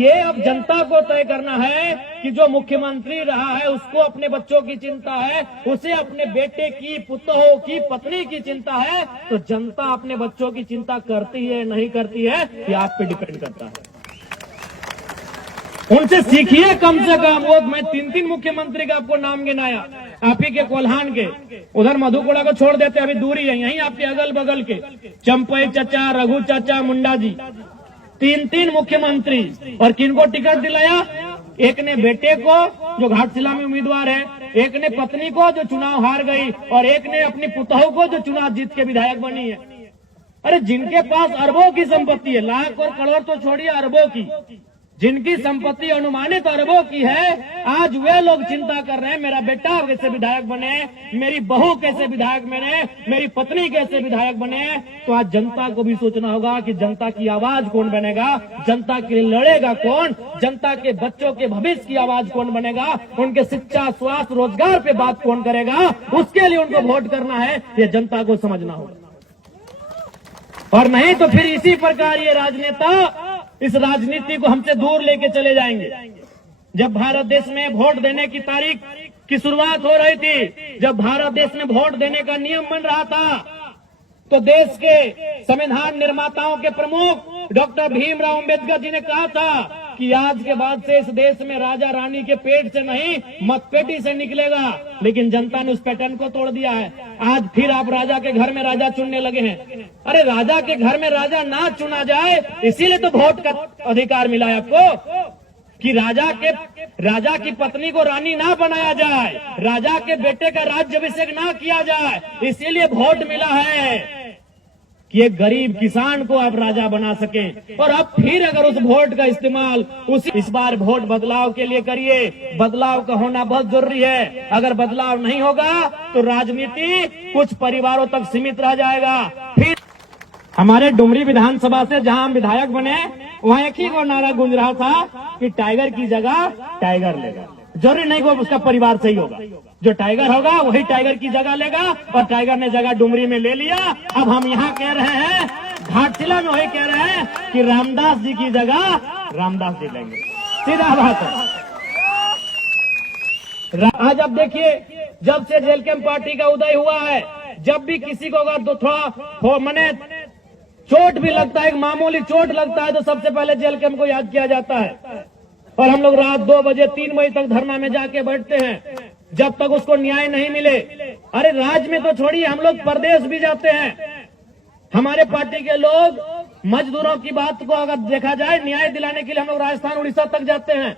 ये अब जनता को तय करना है कि जो मुख्यमंत्री रहा है उसको अपने बच्चों की चिंता है, उसे अपने बेटे की, पुतों की, पत्नी की चिंता है, तो जनता अपने बच्चों की चिंता करती है नहीं करती है ये आप पे डिपेंड करता है। उनसे सीखिए कम से कम। वो मैं 3 मुख्यमंत्री का आपको नाम गिनाया, आप ही के कोल्हान के, उधर मधुपुरा को छोड़ देते, अभी दूरी है, यहीं आपके अगल बगल के चंपई चाचा, रघु चाचा, मुंडा जी, 3 मुख्यमंत्री। और किनको टिकट दिलाया? एक ने बेटे को जो घाटशिला में उम्मीदवार है, एक ने पत्नी को जो चुनाव हार गई, और एक ने अपनी पुतोह को जो चुनाव जीत के विधायक बनी है। अरे जिनके पास अरबों की संपत्ति है, लाख और करोड़ तो छोड़िए, अरबों की, जिनकी संपत्ति अनुमानित अरबों की है, आज वे लोग चिंता कर रहे हैं मेरा बेटा कैसे विधायक बने, मेरी बहू कैसे विधायक बने, मेरी पत्नी कैसे विधायक बने। तो आज जनता को भी सोचना होगा कि जनता की आवाज कौन बनेगा, जनता के लिए लड़ेगा कौन, जनता के बच्चों के भविष्य की आवाज कौन बनेगा, उनके शिक्षा, स्वास्थ्य, रोजगार पे बात कौन करेगा, उसके लिए उनको वोट करना है, ये जनता को समझना होगा। और नहीं तो फिर इसी प्रकार ये राजनेता इस राजनीति को हमसे दूर लेके चले जाएंगे। जब भारत देश में वोट देने की तारीख की शुरुआत हो रही थी, जब भारत देश में वोट देने का नियम बन रहा था, तो देश के संविधान निर्माताओं के प्रमुख डॉक्टर भीमराव अंबेडकर जी ने कहा था कि आज के बाद से इस देश में राजा रानी के पेट से नहीं, मतपेटी से निकलेगा। लेकिन जनता ने उस पैटर्न को तोड़ दिया है। आज फिर आप राजा के घर में राजा चुनने लगे हैं। अरे राजा के घर में राजा ना चुना जाए, इसीलिए तो वोट का अधिकार मिला है आपको, कि राजा की पत्नी को रानी ना बनाया जाए, राजा के बेटे का राज्याभिषेक ना किया जाए, इसीलिए वोट मिला है कि एक गरीब किसान को आप राजा बना सके। और अब फिर अगर उस वोट का इस्तेमाल इस बार वोट बदलाव के लिए करिए। बदलाव का होना बहुत जरूरी है। अगर बदलाव नहीं होगा तो राजनीति कुछ परिवारों तक सीमित रह जाएगा। फिर हमारे डुमरी विधानसभा से जहां हम विधायक बने, वहां एक ही वो नारा गूंज रहा था कि टाइगर की जगह टाइगर लेगा। जरूरी नहीं कि उसका परिवार सही होगा, जो टाइगर होगा वही टाइगर की जगह लेगा, और टाइगर ने जगह डुमरी में ले लिया। अब हम यहाँ कह रहे हैं, घाटशिला में वही कह रहे हैं कि रामदास जी की जगह रामदास जी लेंगे। सीधा बात है। आज अब देखिए, जब से जेल कैंप पार्टी का उदय हुआ है, जब भी किसी को अगर थोड़ा मने चोट भी लगता है, मामूली चोट लगता है, तो सबसे पहले जेल कैंप को याद किया जाता है। और हम लोग रात 2 बजे 3 बजे तक धरना में जाके बैठते हैं, जब तक उसको न्याय नहीं मिले। अरे राज्य में तो छोड़िए, हम लोग प्रदेश भी जाते हैं। हमारे पार्टी के लोग मजदूरों की बात को अगर देखा जाए, न्याय दिलाने के लिए हम लोग राजस्थान, उड़ीसा तक जाते हैं।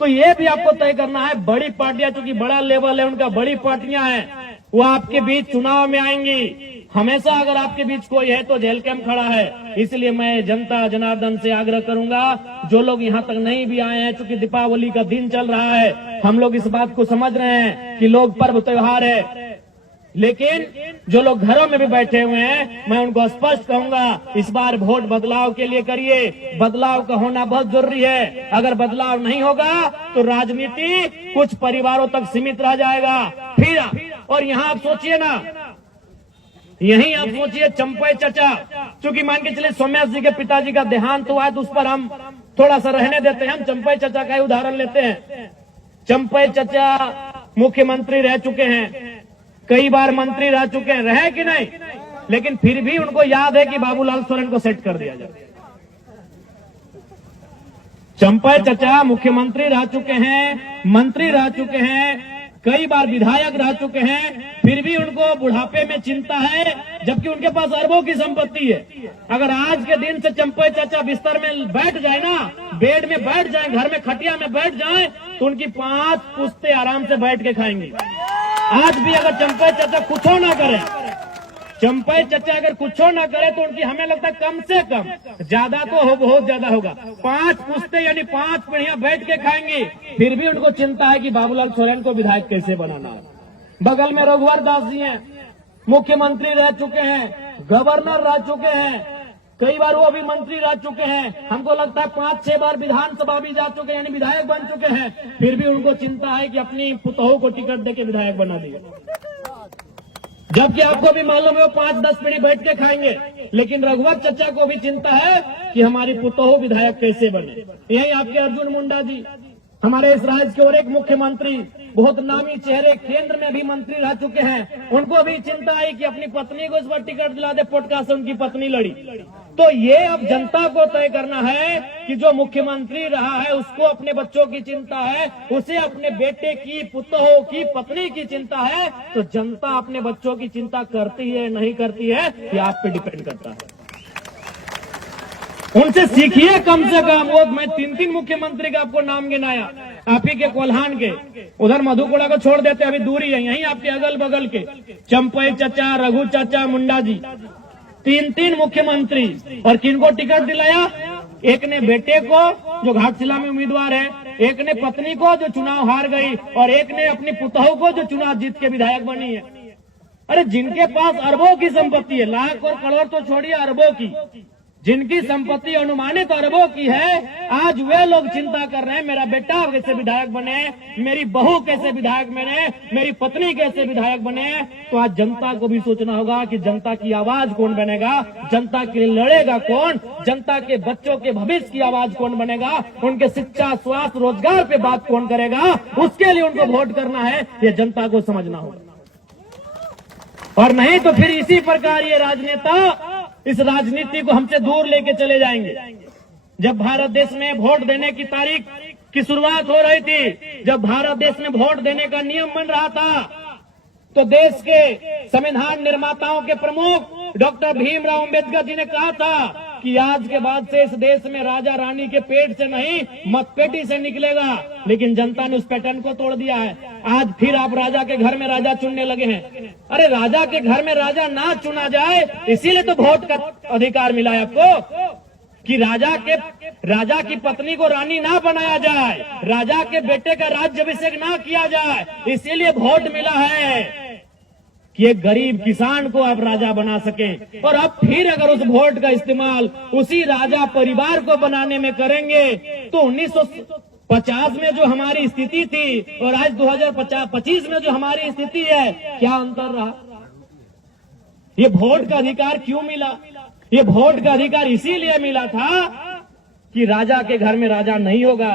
तो ये भी आपको तय करना है, बड़ी पार्टियां, चूंकि बड़ा लेवल है उनका, बड़ी पार्टियां हैं, वो आपके बीच चुनाव में आएंगी। हमेशा अगर आपके बीच कोई है तो जेल कैंप खड़ा है। इसलिए मैं जनता जनार्दन से आग्रह करूंगा, जो लोग यहाँ तक नहीं भी आए हैं, चूंकि दीपावली का दिन चल रहा है, हम लोग इस बात को समझ रहे हैं कि लोग पर्व त्योहार है, लेकिन जो लोग घरों में भी बैठे हुए हैं, मैं उनको स्पष्ट कहूंगा, इस बार वोट बदलाव के लिए करिए। बदलाव का होना बहुत जरूरी है। अगर बदलाव नहीं होगा तो राजनीति कुछ परिवारों तक सीमित रह जाएगा। फिर और यहाँ आप सोचिए ना, यही आप सोचिए चंपई चचा, चूंकि मान के चलिए सोमयास जी के पिताजी का देहांत हुआ है, तो उस पर हम थोड़ा सा रहने देते हैं। हम चंपई चचा का ही उदाहरण लेते हैं। चंपई चचा मुख्यमंत्री रह चुके हैं, कई बार मंत्री रह चुके हैं, रहे कि नहीं, लेकिन फिर भी उनको याद है कि बाबूलाल सोरेन को सेट कर दिया जाए। चंपई चचा मुख्यमंत्री रह चुके हैं, मंत्री रह चुके हैं, कई बार विधायक रह चुके हैं, फिर भी उनको बुढ़ापे में चिंता है, जबकि उनके पास अरबों की संपत्ति है। अगर आज के दिन से चंपई चाचा बिस्तर में बैठ जाए ना, बेड में बैठ जाए, घर में खटिया में बैठ जाए, तो उनकी 5 पुश्ते आराम से बैठ के खाएंगी। आज भी अगर चंपई चाचा कुछ ना करे, चंपई चाचा अगर कुछ ना करे, तो उनकी हमें लगता है कम से कम, ज्यादा तो हो, बहुत ज्यादा होगा, 5 पुश्ते यानी 5 पीढ़ियां बैठ के खाएंगी। फिर भी उनको चिंता है कि बाबूलाल सोरेन को विधायक कैसे बनाना है। बगल में रघुवर दास जी हैं, मुख्यमंत्री रह चुके हैं, गवर्नर रह चुके हैं, कई बार वो भी मंत्री रह चुके हैं। हमको लगता है 5-6 बार विधानसभा भी जा चुके हैं, यानी विधायक बन चुके हैं। फिर भी उनको चिंता है कि अपनी पुतोह को टिकट देके विधायक बना दिए, जबकि आपको भी मालूम है वो 5-10 पीढ़ी बैठ के खाएंगे। लेकिन रघुवर चचा को भी चिंता है कि हमारी पुतोह विधायक कैसे बने। यही आपके अर्जुन मुंडा जी, हमारे इस राज्य के और एक मुख्यमंत्री, बहुत नामी चेहरे, केंद्र में भी मंत्री रह चुके हैं, उनको भी चिंता आई कि अपनी पत्नी को इस बार टिकट दिला दे, पोटका से उनकी पत्नी लड़ी। तो ये अब जनता को तय करना है कि जो मुख्यमंत्री रहा है उसको अपने बच्चों की चिंता है, उसे अपने बेटे की, पुतोह की, पत्नी की चिंता है, तो जनता अपने बच्चों की चिंता करती है नहीं करती है ये आप पे डिपेंड करता है। उनसे सीखिए कम से कम। वो मैं 3 मुख्यमंत्री का आपको नाम गिनाया, आप ही के कोल्हान के, उधर मधुपुरा को छोड़ देते, अभी दूरी है, यहीं आपके अगल बगल के चंपई चाचा, रघु चाचा, मुंडा जी, 3 मुख्यमंत्री। और किनको टिकट दिलाया? एक ने बेटे को जो घाटशिला में उम्मीदवार है, एक ने पत्नी को जो चुनाव हार गई, और एक ने अपनी पुतोह को जो चुनाव जीत के विधायक बनी है। अरे जिनके पास अरबों की संपत्ति है, लाख और करोड़ तो छोड़िए, अरबों की, जिनकी संपत्ति अनुमानित अरबों की है, आज वे लोग चिंता कर रहे हैं मेरा बेटा कैसे विधायक बने, मेरी बहू कैसे विधायक बने, मेरी पत्नी कैसे विधायक बने। तो आज जनता को भी सोचना होगा कि जनता की आवाज कौन बनेगा, जनता के लिए लड़ेगा कौन, जनता के बच्चों के भविष्य की आवाज कौन बनेगा, उनके शिक्षा, स्वास्थ्य, रोजगार पे बात कौन करेगा, उसके लिए उनको वोट करना है, ये जनता को समझना होगा। और नहीं तो फिर इसी प्रकार ये राजनेता इस राजनीति को हमसे दूर लेके चले जाएंगे। जब भारत देश में वोट देने की तारीख की शुरुआत हो रही थी, जब भारत देश में वोट देने का नियम बन रहा था, तो देश के संविधान निर्माताओं के प्रमुख डॉक्टर भीमराव अंबेडकर जी ने कहा था कि आज के बाद से इस देश में राजा रानी के पेट से नहीं, मतपेटी से निकलेगा। लेकिन जनता ने उस पैटर्न को तोड़ दिया है। आज फिर आप राजा के घर में राजा चुनने लगे हैं। अरे राजा के घर में राजा ना चुना जाए, इसीलिए तो वोट का अधिकार मिला है आपको, कि राजा की पत्नी को रानी ना बनाया जाए, राजा के बेटे का राज्याभिषेक ना किया जाए, इसीलिए वोट मिला है कि एक गरीब किसान को आप राजा बना सके। और अब फिर अगर उस वोट का इस्तेमाल उसी राजा परिवार को बनाने में करेंगे, तो 1950 में जो हमारी स्थिति थी और आज 2025 में जो हमारी स्थिति है, क्या अंतर रहा? ये वोट का अधिकार क्यों मिला? ये वोट का अधिकार इसीलिए मिला था कि राजा के घर में राजा नहीं होगा,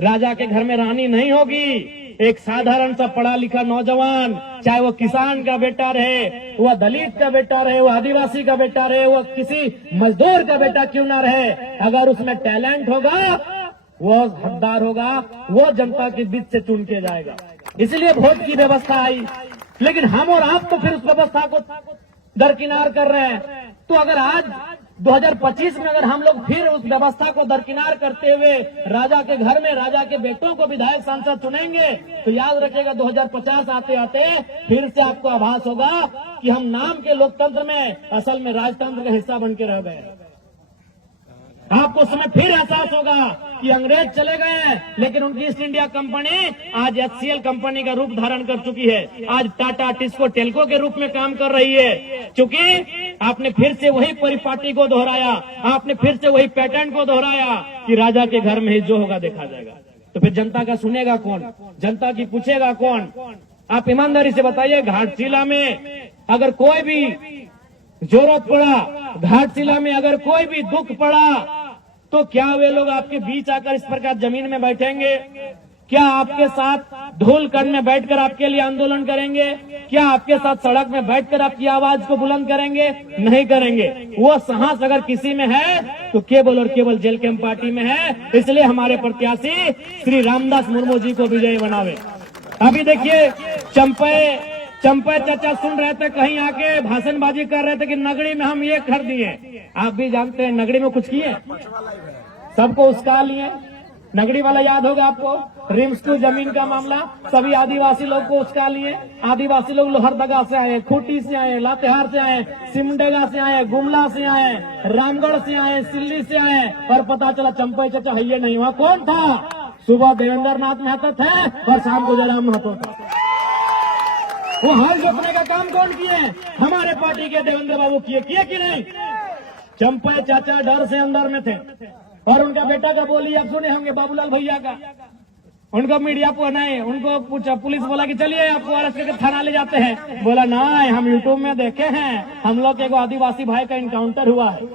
राजा के घर में रानी नहीं होगी। एक साधारण सा पढ़ा लिखा नौजवान, चाहे वो किसान का बेटा रहे, वह दलित का बेटा रहे, वो आदिवासी का बेटा रहे, वो किसी मजदूर का बेटा क्यों ना रहे, अगर उसमें टैलेंट होगा, वो हकदार होगा, वो जनता के बीच से चुन के जाएगा। इसलिए वोट की व्यवस्था आई। लेकिन हम और आप तो फिर उस व्यवस्था को दरकिनार कर रहे हैं। तो अगर आज 2025 में अगर हम लोग फिर उस व्यवस्था को दरकिनार करते हुए राजा के घर में राजा के बेटों को विधायक सांसद चुनेंगे, तो याद रखिएगा 2050 आते आते फिर से आपको आभास होगा कि हम नाम के लोकतंत्र में असल में राजतंत्र का हिस्सा बन के रह गए। आपको उस समय फिर एहसास होगा कि अंग्रेज चले गए, लेकिन उनकी ईस्ट इंडिया कंपनी आज HCL कंपनी का रूप धारण कर चुकी है। आज टाटा, टिस्को, टेल्को के रूप में काम कर रही है। क्योंकि आपने फिर से वही परिपाटी को दोहराया, आपने फिर से वही पैटर्न को दोहराया कि राजा के घर में ही जो होगा देखा जाएगा। तो फिर जनता का सुनेगा कौन, जनता की पूछेगा कौन? आप ईमानदारी से बताइए, घाटशिला में अगर कोई भी जरूरत पड़ा, घाटशिला में अगर कोई भी दुख पड़ा, तो क्या वे लोग आपके बीच आकर इस प्रकार जमीन में बैठेंगे? क्या आपके साथ धूल कण में बैठकर आपके लिए आंदोलन करेंगे? क्या आपके साथ सड़क में बैठकर आपकी आवाज को बुलंद करेंगे? नहीं करेंगे। वो साहस अगर किसी में है तो केवल और केवल जेल कैंप पार्टी में है। इसलिए हमारे प्रत्याशी श्री रामदास मुर्मू जी को विजयी बनावे। अभी देखिए, चंपई चाचा सुन रहे थे, कहीं आके भाषणबाजी कर रहे थे कि नगरी में हम ये कर दिए। आप भी जानते हैं नगरी में कुछ किए, सबको उसका लिए। नगरी वाला याद होगा आपको, रिम्स की जमीन का मामला, सभी आदिवासी लोग को उसका लिए। आदिवासी लोग लोहरदगा से आए, खूंटी से आए, लातेहार से आए, सिमडेगा से आए, गुमला से आए, रामगढ़ से आए, सिल्ली से आए, और पता चला चंपई चाचा है नहीं हुआ। कौन था? सुबह देवेंद्र नाथ महतो थे और शाम को जयराम महतो था। वो हल जोतने का काम कौन किए? हमारे पार्टी के देवेंद्र बाबू किए कि नहीं? चंपई चाचा डर से अंदर में थे। और उनका बेटा का बोली आप सुने होंगे, बाबूलाल भैया का। उनको मीडिया को नहीं, उनको पूछा, पुलिस बोला कि चलिए आपको अरेस्ट करके थाना ले जाते हैं। बोला नहीं, हम यूट्यूब में देखे हैं, हम लोग के आदिवासी भाई का इनकाउंटर हुआ है।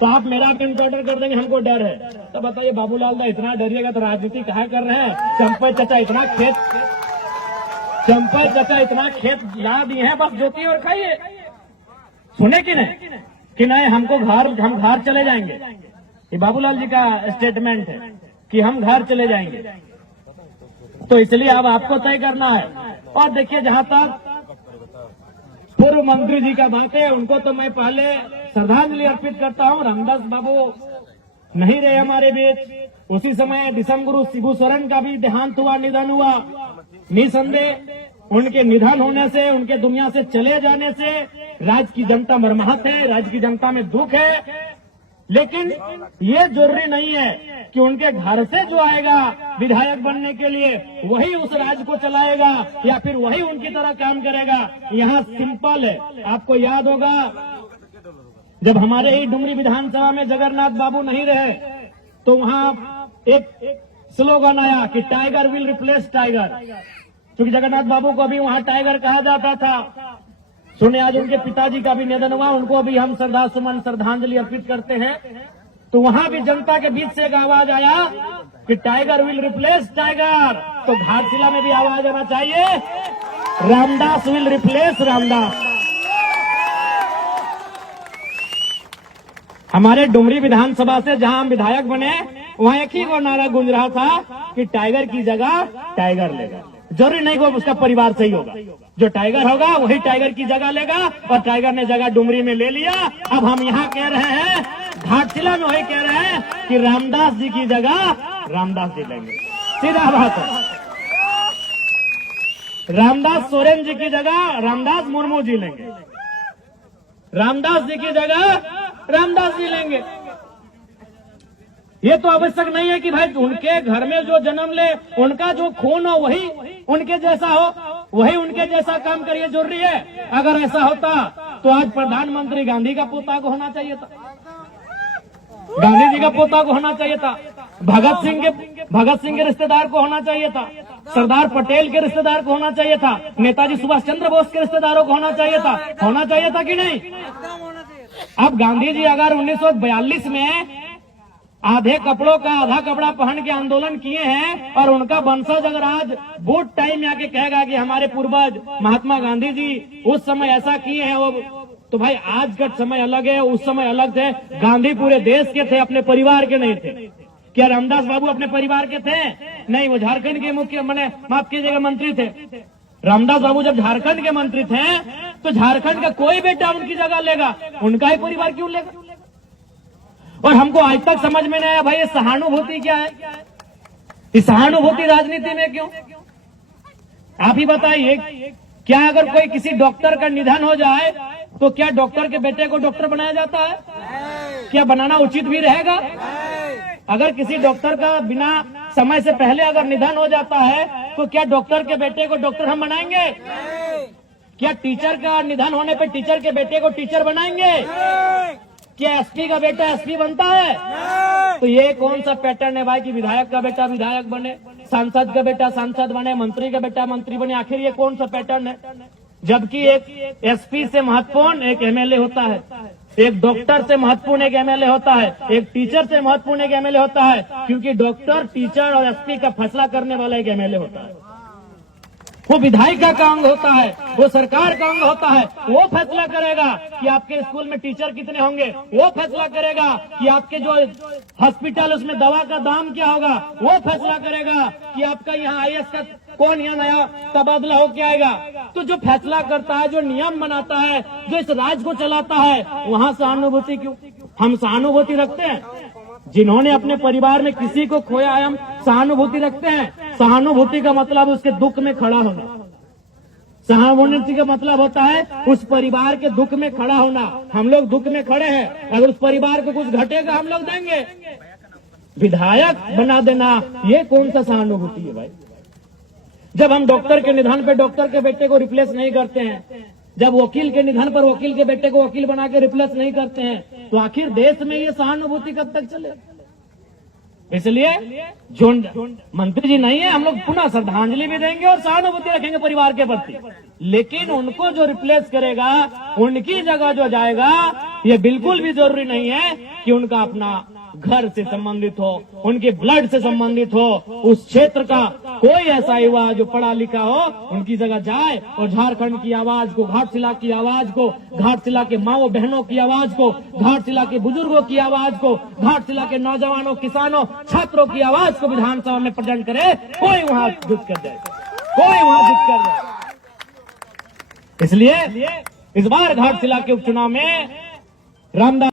तो आप मेरा भी एनकाउंटर कर देंगे, हमको डर है। तो बताइए बाबूलाल दा इतना डरिएगा तो राजनीति कहाँ कर रहे हैं? चंपा चाचा इतना खेत ला दिए हैं, बस जोतिए और खाइए। सुने कि नहीं हम घर चले जाएंगे। ये बाबूलाल जी का स्टेटमेंट है कि हम घर चले जाएंगे। तो इसलिए अब आपको तय करना है। और देखिए, जहां तक पूर्व मंत्री जी का बात है, उनको तो मैं पहले श्रद्धांजलि अर्पित करता हूं। रामदास बाबू नहीं रहे हमारे बीच। उसी समय दिसम गुरु शिबू सोरेन का भी देहांत हुआ, निधन हुआ। निसंदेह उनके निधन होने से, उनके दुनिया से चले जाने से राज्य की जनता मर्माहत है, राज्य की जनता में दुख है। लेकिन ये जरूरी नहीं है कि उनके घर से जो आएगा विधायक बनने के लिए वही उस राज्य को चलाएगा या फिर वही उनकी तरह काम करेगा। यहाँ सिंपल है। आपको याद होगा जब हमारे ही डुमरी विधानसभा में जगन्नाथ बाबू नहीं रहे तो वहाँ एक स्लोगन आया कि टाइगर विल रिप्लेस टाइगर, क्योंकि जगन्नाथ बाबू को भी वहाँ टाइगर कहा जाता था। सुने, आज उनके पिताजी का भी निधन हुआ, उनको भी हम श्रद्धांजलि अर्पित करते हैं। तो वहां भी जनता के बीच से एक आवाज आया कि टाइगर विल रिप्लेस टाइगर। तो घाटशिला में भी आवाज आना चाहिए, रामदास विल रिप्लेस रामदास। हमारे डुमरी विधानसभा से जहां हम विधायक बने, वहां एक ही वो नारा गूंज रहा था कि टाइगर की जगह टाइगर लेगा। जरूरी नहीं कि उसका परिवार सही होगा, जो टाइगर होगा वही टाइगर की जगह लेगा। और टाइगर ने जगह डुमरी में ले लिया। अब हम यहाँ कह रहे हैं, घाटशिला में वही कह रहे हैं कि रामदास जी की जगह रामदास जी लेंगे। सीधा बात है, रामदास सोरेन जी की जगह रामदास मुर्मू जी लेंगे, रामदास जी की जगह रामदास जी लेंगे। ये तो आवश्यक नहीं है कि भाई उनके घर में जो जन्म ले, उनका जो खून हो वही उनके जैसा हो, वही उनके जैसा काम करिए, जरूरी है। अगर ऐसा होता तो आज प्रधानमंत्री गांधी का पोता को होना चाहिए था, गांधी जी का पोता को होना चाहिए था, भगत सिंह के रिश्तेदार को होना चाहिए था, सरदार पटेल के रिश्तेदार को होना चाहिए था, नेताजी सुभाष चंद्र बोस के रिश्तेदारों को होना चाहिए था कि नहीं? अब गांधी जी अगर 1942 में आधे कपड़ों का आधा कपड़ा पहन के आंदोलन किए हैं और उनका वंशज अगर आज वोट टाइम आके कहेगा कि हमारे पूर्वज महात्मा गांधी जी उस समय ऐसा किए हैं, वो तो भाई आज का समय अलग है, उस समय अलग थे। गांधी पूरे देश के थे, अपने परिवार के नहीं थे। क्या रामदास बाबू अपने परिवार के थे? नहीं, वो झारखंड के मुख्य माफ कीजिएगा मंत्री थे। रामदास बाबू जब झारखंड के मंत्री थे तो झारखंड का कोई बेटा उनकी जगह लेगा, उनका ही परिवार क्यों लेगा? और हमको आज तक समझ में नहीं आया भाई ये सहानुभूति क्या है, इस सहानुभूति राजनीति में क्यों? आप ही बताइए, क्या अगर कोई किसी डॉक्टर का निधन हो जाए तो क्या डॉक्टर के बेटे को डॉक्टर बनाया जाता है? क्या बनाना उचित भी रहेगा? अगर किसी डॉक्टर का बिना समय से पहले अगर निधन हो जाता है तो क्या डॉक्टर के बेटे को डॉक्टर हम बनाएंगे? क्या टीचर का निधन होने पर टीचर के बेटे को टीचर बनाएंगे? क्या एसपी का बेटा एसपी बनता है? तो ये कौन सा पैटर्न है भाई कि विधायक का बेटा विधायक बने, सांसद का बेटा सांसद बने, मंत्री का बेटा मंत्री बने? आखिर ये कौन सा पैटर्न है? जबकि एक एसपी से महत्वपूर्ण एक एमएलए होता है, एक डॉक्टर से महत्वपूर्ण एक एमएलए होता है, एक टीचर से महत्वपूर्ण एक एमएलए होता है, क्योंकि डॉक्टर, टीचर और एसपी का फैसला करने वाला एक एमएलए होता है। वो विधायिका का अंग होता है, वो सरकार का अंग होता है। वो फैसला करेगा कि आपके स्कूल में टीचर कितने होंगे, वो फैसला करेगा कि आपके जो हॉस्पिटल उसमें दवा का दाम क्या होगा, वो फैसला करेगा कि आपका यहाँ आईएएस का कौन यहाँ नया तबादला हो के आएगा। तो जो फैसला करता है, जो नियम बनाता है, जो इस राज्य को चलाता है, वहाँ सहानुभूति क्यों? हम सहानुभूति रखते हैं जिन्होंने अपने परिवार में किसी को खोया है, हम सहानुभूति रखते हैं। सहानुभूति का मतलब उसके दुख में खड़ा होना, सहानुभूति का मतलब होता है उस परिवार के दुख में खड़ा होना। हम लोग दुख में खड़े हैं, अगर उस परिवार को कुछ घटेगा हम लोग देंगे। विधायक बना देना ये कौन सा सहानुभूति है भाई? जब हम डॉक्टर के निधन पे डॉक्टर के बेटे को रिप्लेस नहीं करते हैं, जब वकील के निधन पर वकील के बेटे को वकील बना के रिप्लेस नहीं करते हैं, तो आखिर देश में ये सहानुभूति कब तक चले? इसलिए जो मंत्री जी नहीं है, हम लोग पुनः श्रद्धांजलि भी देंगे और सहानुभूति रखेंगे परिवार के प्रति, लेकिन उनको जो रिप्लेस करेगा, उनकी जगह जो जाएगा, ये बिल्कुल भी जरूरी नहीं है कि उनका अपना घर से संबंधित हो, उनके ब्लड से संबंधित हो, उस क्षेत्र का कोई ऐसा युवा जो पढ़ा लिखा हो उनकी जगह जाए और झारखंड की आवाज को, घाटशिला की आवाज को, घाटशिला के माओ बहनों की आवाज को, घाटशिला के बुजुर्गों की आवाज को, घाटशिला के नौजवानों, किसानों, छात्रों की आवाज को विधानसभा में प्रेजेंट करे। कोई वहां घुस कर जाए, कोई वहां घुस कर जाए। इसलिए इस बार घाटशिला के उपचुनाव में रामदास